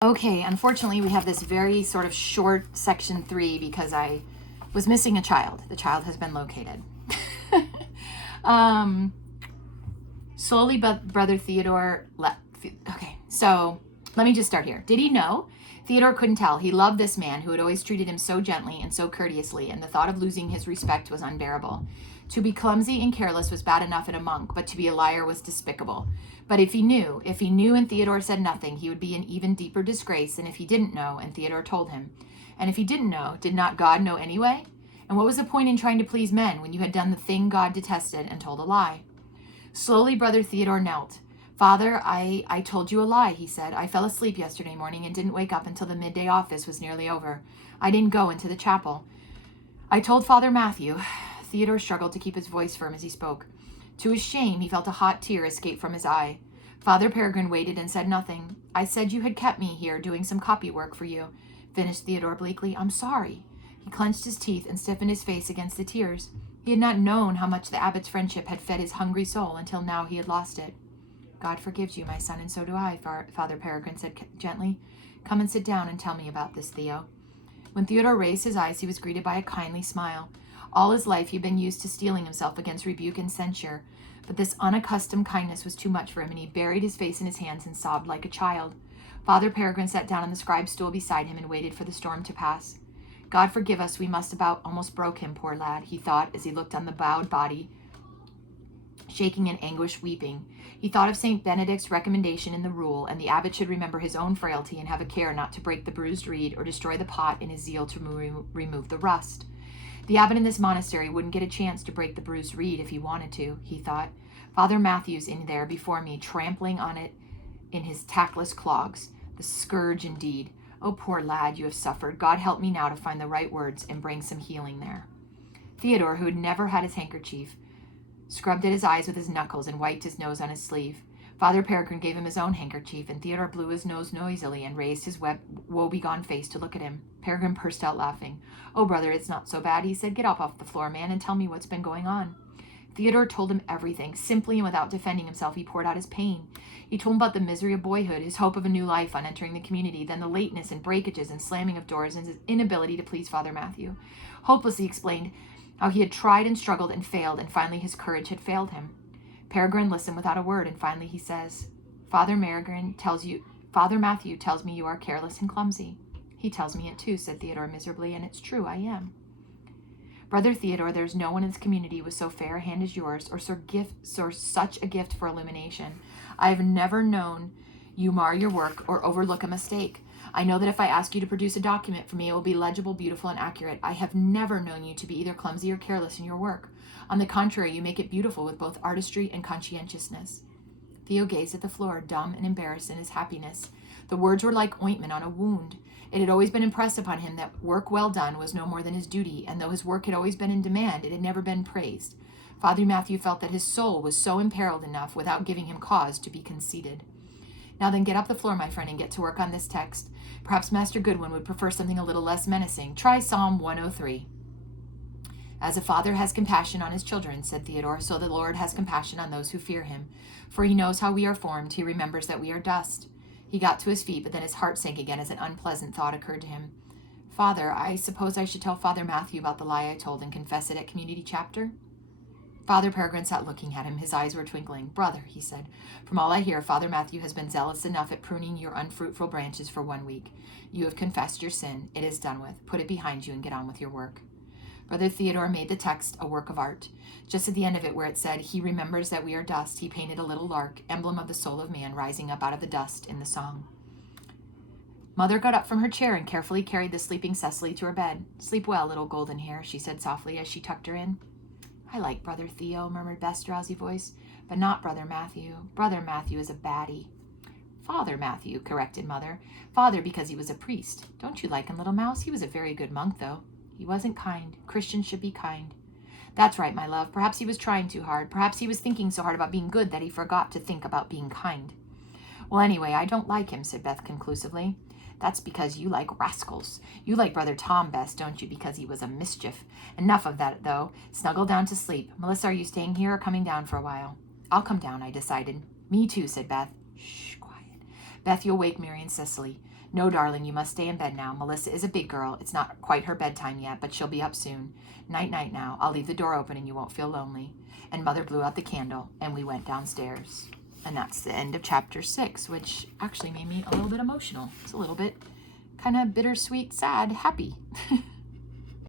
Okay, unfortunately, we have this very sort of short section 3 because I was missing a child. The child has been located. um, Slowly, but Brother Theodore left. Okay, so let me just start here. Did he know? Theodore couldn't tell. He loved this man who had always treated him so gently and so courteously, and the thought of losing his respect was unbearable. To be clumsy and careless was bad enough in a monk, but to be a liar was despicable. But if he knew and Theodore said nothing, he would be in even deeper disgrace than if he didn't know and Theodore told him. And if he didn't know, did not God know anyway? And what was the point in trying to please men when you had done the thing God detested and told a lie? Slowly, Brother Theodore knelt. Father, I told you a lie, he said. I fell asleep yesterday morning and didn't wake up until the midday office was nearly over. I didn't go into the chapel. I told Father Matthew. Theodore struggled to keep his voice firm as he spoke. To his shame, he felt a hot tear escape from his eye. Father Peregrine waited and said nothing. I said you had kept me here doing some copy work for you, finished Theodore bleakly. I'm sorry. He clenched his teeth and stiffened his face against the tears. He had not known how much the abbot's friendship had fed his hungry soul until now he had lost it. God forgives you, my son, and so do I, Father Peregrine said gently. Come and sit down and tell me about this, Theo. When Theodore raised his eyes, he was greeted by a kindly smile. All his life he had been used to steeling himself against rebuke and censure, but this unaccustomed kindness was too much for him, and he buried his face in his hands and sobbed like a child. Father Peregrine sat down on the scribe's stool beside him and waited for the storm to pass. God forgive us, we must about almost broke him, poor lad, he thought as he looked on the bowed body, shaking in anguish, weeping. He thought of St. Benedict's recommendation in the rule, and the abbot should remember his own frailty and have a care not to break the bruised reed or destroy the pot in his zeal to remove the rust. The abbot in this monastery wouldn't get a chance to break the bruised reed if he wanted to, he thought. Father Matthew's in there before me, trampling on it in his tactless clogs. The scourge indeed. Oh, poor lad, you have suffered. God help me now to find the right words and bring some healing there. Theodore, who had never had his handkerchief, scrubbed at his eyes with his knuckles and wiped his nose on his sleeve. Father Peregrine gave him his own handkerchief, and Theodore blew his nose noisily and raised his woe-begone face to look at him. Peregrine burst out laughing. Oh, brother, it's not so bad, he said. Get up off the floor, man, and tell me what's been going on. Theodore told him everything. Simply and without defending himself, he poured out his pain. He told him about the misery of boyhood, his hope of a new life on entering the community, then the lateness and breakages and slamming of doors, and his inability to please Father Matthew. Hopelessly explained how he had tried and struggled and failed, and finally his courage had failed him. Peregrine listened without a word, and finally he says, Father Matthew tells me you are careless and clumsy. He tells me it too, said Theodore miserably, and it's true, I am. Brother Theodore, there's no one in this community with so fair a hand as yours, or such a gift for illumination. I have never known you mar your work or overlook a mistake. I know that if I ask you to produce a document for me, it will be legible, beautiful, and accurate. I have never known you to be either clumsy or careless in your work. On the contrary, you make it beautiful with both artistry and conscientiousness. Theo gazed at the floor, dumb and embarrassed in his happiness. The words were like ointment on a wound. It had always been impressed upon him that work well done was no more than his duty, and though his work had always been in demand, it had never been praised. Father Matthew felt that his soul was so imperiled enough without giving him cause to be conceited. Now then, get up the floor, my friend, and get to work on this text. Perhaps Master Goodwin would prefer something a little less menacing. Try Psalm 103. As a father has compassion on his children, said Theodore, so the Lord has compassion on those who fear him. For he knows how we are formed. He remembers that we are dust. He got to his feet, but then his heart sank again as an unpleasant thought occurred to him. Father, I suppose I should tell Father Matthew about the lie I told and confess it at community chapter? Father Peregrine sat looking at him. His eyes were twinkling. Brother, he said, from all I hear, Father Matthew has been zealous enough at pruning your unfruitful branches for 1 week. You have confessed your sin. It is done with. Put it behind you and get on with your work. Brother Theodore made the text a work of art. Just at the end of it, where it said, he remembers that we are dust, he painted a little lark, emblem of the soul of man, rising up out of the dust in the song. Mother got up from her chair and carefully carried the sleeping Cecily to her bed. Sleep well, little golden hair, she said softly as she tucked her in. I like Brother Theo, murmured Beth's drowsy voice, but not Brother Matthew. Brother Matthew is a baddie. Father Matthew, corrected Mother. Father because he was a priest. Don't you like him, little mouse? He was a very good monk, though. He wasn't kind. Christians should be kind. That's right, my love. Perhaps he was trying too hard. Perhaps he was thinking so hard about being good that he forgot to think about being kind. Well, anyway, I don't like him, said Beth conclusively. That's because you like rascals. You like Brother Tom best, don't you, because he was a mischief. Enough of that, though. Snuggle down to sleep. Melissa, are you staying here or coming down for a while? I'll come down, I decided. Me too, said Beth. Shh, quiet. Beth, you'll wake Mary and Cecily. No, darling, you must stay in bed now. Melissa is a big girl. It's not quite her bedtime yet, but she'll be up soon. Night, night now. I'll leave the door open and you won't feel lonely. And Mother blew out the candle and we went downstairs. And that's the end of chapter 6, which actually made me a little bit emotional. It's a little bit kind of bittersweet, sad, happy.